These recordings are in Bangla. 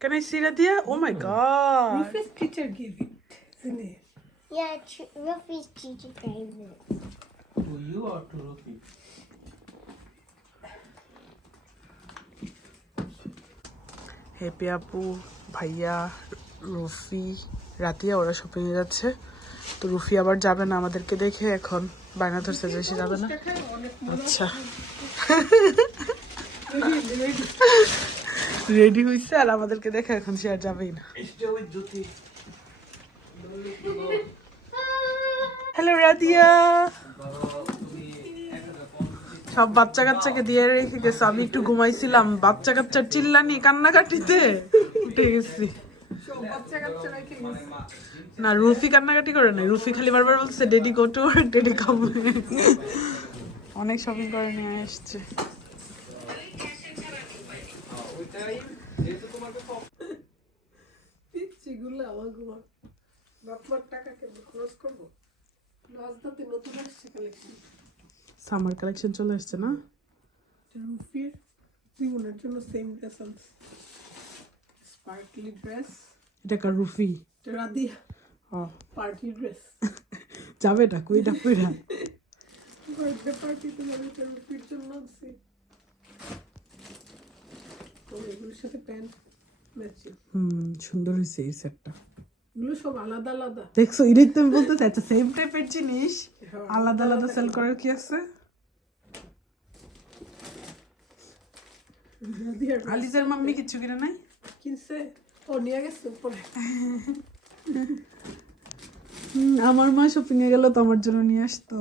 Can I see that dear? Oh my god. Rufus teacher gave it. Isn't it? Yeah, Ruffy's teacher gave it. To you or to Rufi? Happy আপু ভাইয়া রুফি রাতিয়া ওরা শপিং এ যাচ্ছে তো রুফি আবার যাবে না আমাদেরকে দেখে এখন। বায়না ধরছে যে সে যাবে না। আচ্ছা। রেডি হয়েছে আর আমাদেরকে দেখে এখন সে আর যাবেই না. হ্যালো রাদিয়া সব বাচ্চা কাচ্চাকে দিয়ে রেখে গেছে। আমি একটু ঘুমাইছিলাম। বাচ্চা কাচ্চার চিল্লানি কান্নাকাটিতে। উঠে গেছি সব বাচ্চা কাচ্চারা খেয়ে না রুফি কান্নাকাটি করে নাই। রুফি খালি বারবার বলছে daddy go to daddy come অনেক শপিং করে নিয়ে এসছে পিচ্ছিগুলো আমার ঘুমা বাপমার টাকা কেমন খরচ করব? রাজদাতে নতুন আসছে কালেকশন সামার কালেকশন চলে আসছে না? রুফির জীবনের জন্য সেম ড্রেস স্পার্কলি ড্রেস এটা কার রুফি। Radia party dress. যাবে এটা কুইটা কুইটা বার্থডে পার্টিতে এটা রুফির জন্য আনছি। তো এগুলোর সাথে প্যান্ট ম্যাচিং। হুম সুন্দর হয়েছে এই সেটটা। এগুলো সব আলাদা আলাদা। দেখছ এটাই তুমি বলতে চাইছো সেম টাইপের জিনিস? আলাদা আলাদা সেল করার কি আছে? আলিজার মাম্মি কিছু কিনে নাই? কিনছে? নিয়ে আমার মা শপিং এ গেল তো আমার জন্য নিয়ে আসতো।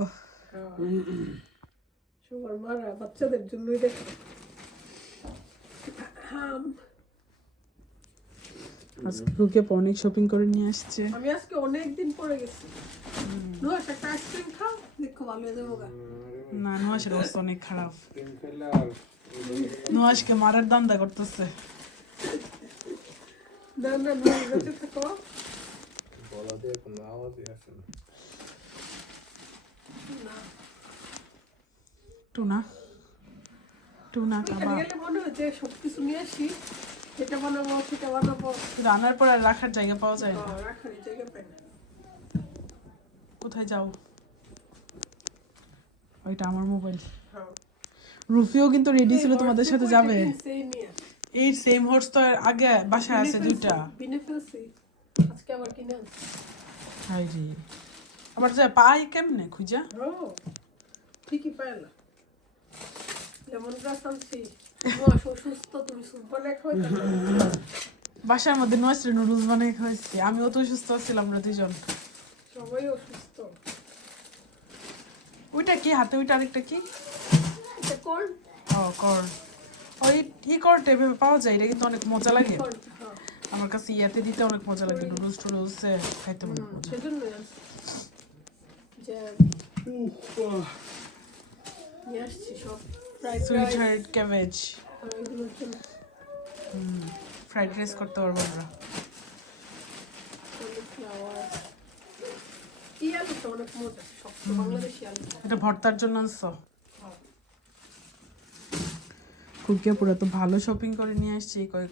সবার মারা বাচ্চাদের জন্যই দেখো। আজকে অনেক শপিং করে নিয়ে আসছে। আমি আজকে অনেক দিন পরে গেছি। নুয়াশ একটা আইসক্রিম খাও দেখো ভালো হয়ে যাব না নোয়াশের অবস্থা অনেক খারাপ। নোয়াশকে মারার দান্দা করতেছে। টুনা টুনা কাবাব গেলে মনে হয় যে সব কিছু নিয়ে আসি। এটা বানাবো সেটা বানাবো। রান্নার পর আর রাখার জায়গা পাওয়া যায় না। রাখার জায়গা পাই না। কোথায় যাও? ওইটা আমার মোবাইল। হ্যাঁ। রুফিও কিন্তু রেডি ছিল তোমাদের সাথে যাবে। সেই নিয়ে এই সেম হর্স তো আগে বাসায় আছে দুইটা। বিনে ফেলছি আজকে আবার কিনে আনছি। হাই রে। আবার যা পাই কেমনে খুঁজা? ও ঠিকই লেমন গ্রাস আনছি। সুস্থ তুমি সুপ বানায় খাওয়াই বাসার মধ্যে নুডলস বানিয়ে খাইছি আমিও তো সুস্থ ছিলাম আমরা দুজন সবাই অসুস্থ। ওইটা কি হাতে? ওইটা আরেকটা কি? এটা কোন ও কর্ন ওই ই কর্নটা এভাবে পাওয়া যায় এটা কিন্তু অনেক মজা লাগে। আমার কাছে ইয়াতে দিতে অনেক মজা লাগে নুডলস টুডলস খাইতে অনেক মজা। Sweetheart cabbage fried rice করতে পারব আমরা। এটা ভর্তার জন্য আনছো? কুকিয়া পুরো তো ভালো শপিং করে নিয়ে আসছি এই কয়েক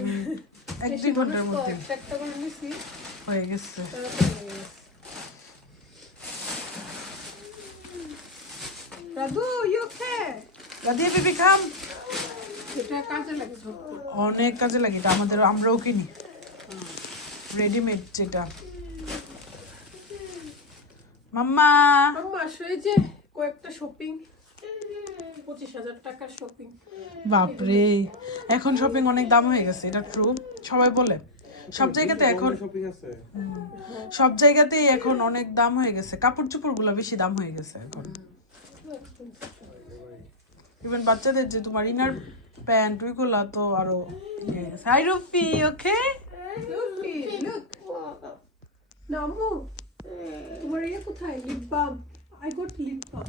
এক দুই ঘণ্টার মধ্যে। হয়ে গেছে তাড়াতাড়ি গেছে। দাদু ইউ ওকে রাধিয়া বেবি খাম এটা কাজে লাগে অনেক কাজে লাগে এটা আমাদের আমরাও কিনি। রেডিমেড যেটা। মাম্মা। আম্মা আসলে যে কয়েকটা শপিং পঁচিশ হাজার টাকার শপিং বাপরে এখন শপিং অনেক দাম হয়ে গেছে এটা ট্রু সবাই বলে। সব জায়গাতে এখন সব জায়গাতেই এখন অনেক দাম হয়ে গেছে কাপড় চোপড়গুলো বেশি দাম হয়ে গেছে এখন। ইভেন বাচ্চাদের যে তোমার ইনার প্যান্ট ওইগুলা তো আরও হাই রুপি ওকে লুক না আম্মু তোমার ইয়ে কোথায়? Lip balm I got lip balm